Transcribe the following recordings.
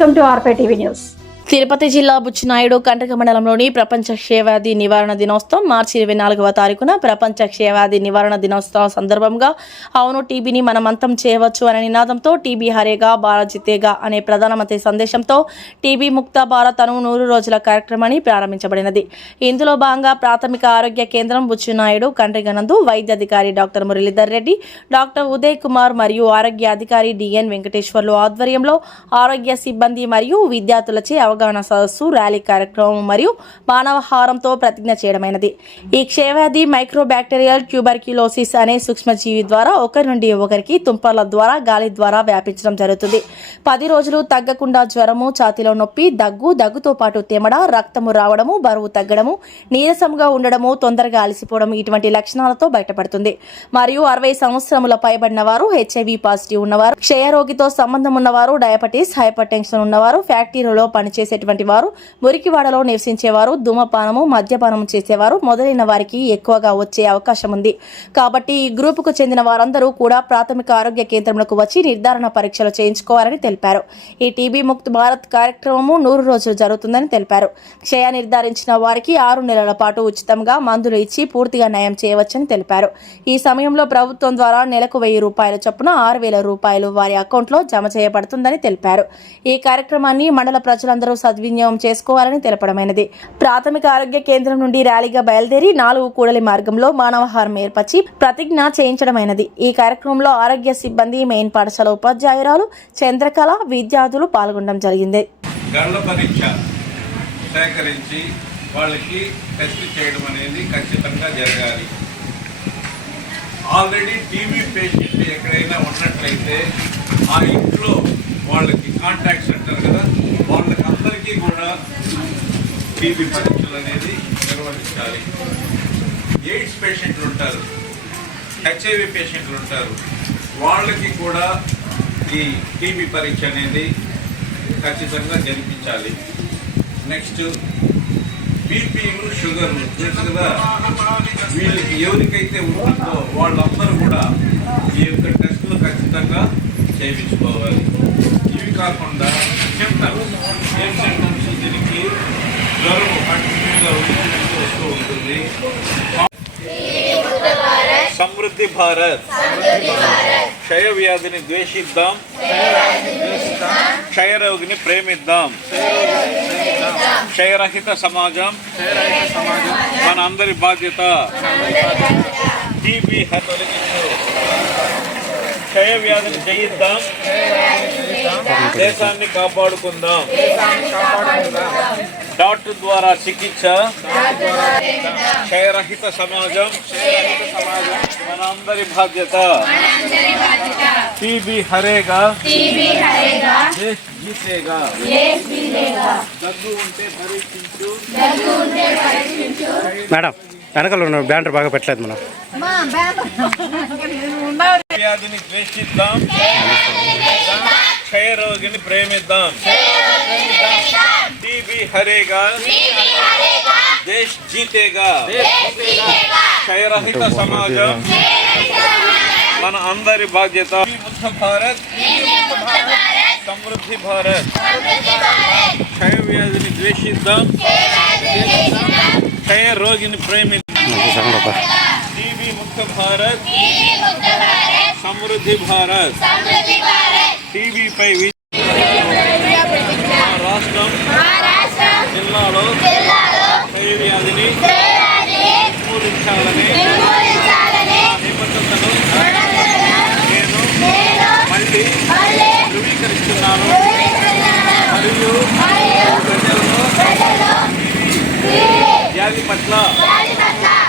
Welcome to RP TV News. Tirupati జిల్లా బుచ్చినాయుడు కంటక మండలంలోని ప్రపంచ క్షయవ్యాధి నివారణ దినోత్సవం మార్చి 24వ తారీఖున ప్రపంచ క్షయవ్యాధి నివారణ దినోత్సవం సందర్భంగా అవును టీబీని మనం అంతం చేయవచ్చు అనే నినాదంతో టీబీ హరేగా భారత్ జితేగా అనే ప్రధానమంత్రి సందేశంతో టీబీ ముక్త భారత్ అను 100 రోజుల కార్యక్రమాన్ని ప్రారంభించబడినది. ఇందులో భాగంగా ప్రాథమిక ఆరోగ్య కేంద్రం బుచ్చినాయుడు కండ్రిగనందు వైద్య అధికారి డాక్టర్ మురళీధర్ రెడ్డి, డాక్టర్ ఉదయ్ కుమార్ మరియు ఆరోగ్య అధికారి డిఎన్ వెంకటేశ్వర్లు ఆధ్వర్యంలో ఆరోగ్య సిబ్బంది మరియు విద్యార్థులచే అవగాహన సదస్సు, ర్యాలీ కార్యక్రమం మరియు మానవహారంతో ప్రతిజ్ఞ చేయడమైనది. ఈ క్షయవ్యాధి మైక్రోబాక్టీరియల్ ట్యూబర్క్యులోసిస్ అనే సూక్ష్మజీవి ద్వారా ఒకరి నుండి ఒకరికి తుంపర్ల ద్వారా గాలి ద్వారా వ్యాపించడం జరుగుతుంది. 10 రోజులు తగ్గకుండా జ్వరము, ఛాతీలో నొప్పి, దగ్గుతో పాటు తెమడ, రక్తము రావడము, బరువు తగ్గడము, నీరసంగా ఉండడము, తొందరగా అలసిపోవడం ఇటువంటి లక్షణాలతో బయటపడుతుంది. మరియు 60 సంవత్సరముల పైబడిన వారు, హెచ్ఐవి పాజిటివ్ ఉన్నవారు, క్షయరోగితో సంబంధం ఉన్నవారు, డయాబెటీస్, హైపర్ టెన్షన్ ఉన్నవారు, ఫ్యాక్టరీలో పనిచేసేటువంటి వారు, మురికివాడలో నివసించేవారు, ధూమపానము, మద్యపానము చేసేవారు మొదలైన వారికి ఎక్కువగా వచ్చే అవకాశం ఉంది. కాబట్టి ఈ గ్రూపుకు చెందిన వారందరూ కూడా ప్రాథమిక ఆరోగ్య కేంద్రంలోకి వచ్చి నిర్ధారణ పరీక్షలు చేయించుకోవాలని తెలిపారు. ఈ టీబీ ముక్త్ భారత్ కార్యక్రమము 100 రోజులు జరుగుతుందని తెలిపారు. క్షయ నిర్ధారించిన వారికి 6 నెలల పాటు ఉచితంగా మందులు ఇచ్చి పూర్తిగా నయం చేయవచ్చని తెలిపారు. ఈ సమయంలో ప్రభుత్వం ద్వారా నెలకు 1000 రూపాయల చొప్పున 6000 రూపాయలు వారి అకౌంట్లో జమ చేయబడుతుందని తెలిపారు. ఈ కార్యక్రమాన్ని మండల ప్రజలందరూ సద్వినియోగం చేసుకోవాలని తెలపడమైనది. ప్రాథమిక ఆరోగ్య కేంద్రం నుండి ర్యాలీగా బయలుదేరి 4 కూడలి మార్గంలో మానవహారం ఏర్పరిచి ప్రతిజ్ఞ చేయించడమైనది. ఈ కార్యక్రమంలో ఆరోగ్య సిబ్బంది, మెయిన్ పాఠశాల ఉపాధ్యాయురాలు చంద్రకళ, విద్యార్థులు పాల్గొనడం జరిగింది. గళ్ళ పరీక్ష సేకరించి వాళ్ళకి టెస్ట్ చేయడం అనేది ఖచ్చితంగా జరగాలి. ఆల్రెడీ టీబీ పేషెంట్ ఎక్కడైనా ఉన్నట్లయితే ఆ ఇంట్లో వాళ్ళకి కాంటాక్ట్స్ అంటారు కదా, వాళ్ళకి అందరికీ కూడా టీబీ పరీక్షలు అనేది నిర్వహించాలి. ఎయిడ్స్ పేషెంట్లు ఉంటారు, హెచ్ఐవి పేషెంట్లు ఉంటారు, వాళ్ళకి కూడా ఈ టీబీ పరీక్ష అనేది ఖచ్చితంగా జరిపించాలి. నెక్స్ట్ బీపీలు, షుగర్లు తెలుసు కదా, వీళ్ళకి ఎవరికైతే ఉంటుందో వాళ్ళందరూ కూడా ఈ యొక్క టెస్టులు ఖచ్చితంగా చేయించుకోవాలి. ఇవి కాకుండా సిమ్టమ్స్, ఏం సిమ్టమ్స్, దీనికి జ్వరం కంటిన్యూగా వస్తూ ఉంటుంది. సమృద్ధి భారత్, క్షయ వ్యాధిని ద్వేషిద్దాం, క్షయరోగిని ప్రేమిద్దాం, క్షయరహిత సమాజం మన అందరి బాధ్యత. టీబీ తొలగించు, క్షయ వ్యాధిని జయిద్దాం, దేశాన్ని కాపాడుకుందాం. డాక్టర్ ద్వారా చికిత్స, క్షయరహిత సమాజం మన అందరి బాధ్యత. టీబీ హరేగా, దేశ్ జీతేగా. దగ్గు ఉంటే పరీక్షించు. మేడం వెనకాల ఉన్న బ్యానర్ బాగా పెట్టలేదు మనం. వ్యాధిని ద్వేషిద్దాం, క్షయరోగిని ప్రేమిద్దాం. టీబీ హరేగా, దేశ్ జీతేగా. క్షయరహిత సమాజం మన అందరి బాధ్యత. ముక్త భారత్, సమృద్ధి భారత్. క్షయ వ్యాధిని ద్వేషిద్దాం, క్షయ రోగిని ప్రేమిద్దాం. టీబీ ముక్త భారత్, సమృద్ధి భారత్. టీబీపై రాష్ట్రం, జిల్లాలో క్షయ వ్యాధిని నిర్మూలించాలని నిబద్ధతను నేను మళ్ళీ ధృవీకరిస్తున్నాను. మరియు ప్రజల్లో వ్యాధి పట్ల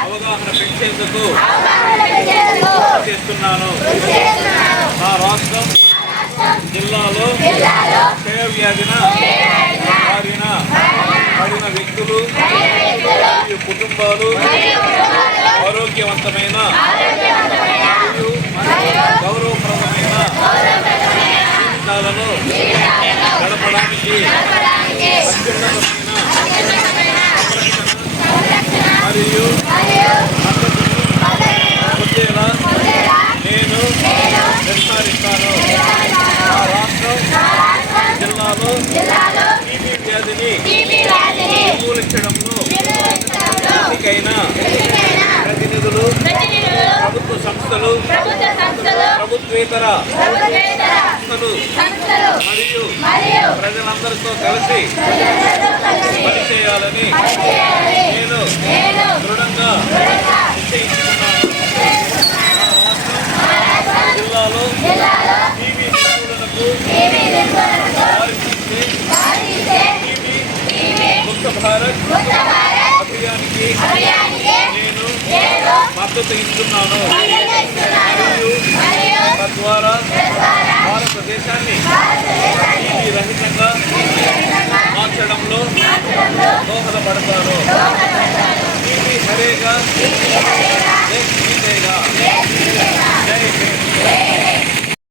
అవగాహన పెంచేందుకు చేస్తున్నాను. నా రాష్ట్రం, జిల్లాలో క్షయ వ్యాధిన బారిన పడిన వ్యక్తులు మరియు కుటుంబాలు ఆరోగ్యవంతమైన మరియు గౌరవప్రదమైన జీవితాలను గడపడానికి అత్యున్నతమైన మరియు వచ్చేలా నేను నిర్ధారిస్తాను. రాష్ట్రం, జిల్లాలో ఎన్నికైన ప్రతినిధులు, ప్రభుత్వ సంస్థలు, ప్రభుత్వేతర సంస్థలు మరియు ప్రజలందరితో కలిసి పనిచేయాలని నేను దృఢంగా నిశ్చయించుకున్నాను. జిల్లాలో టీబీ నిర్మూలనకు దారితీసే టీబీ ముక్త భారత్ అభియానికి నేను మద్దతు ఇస్తున్నాను. మరియు తద్వారా భారతదేశాన్ని టీబీ రహితంగా మార్చడంలో దోహదపడతాను. టీబీ హరేగా దేశ్ జీతేగా.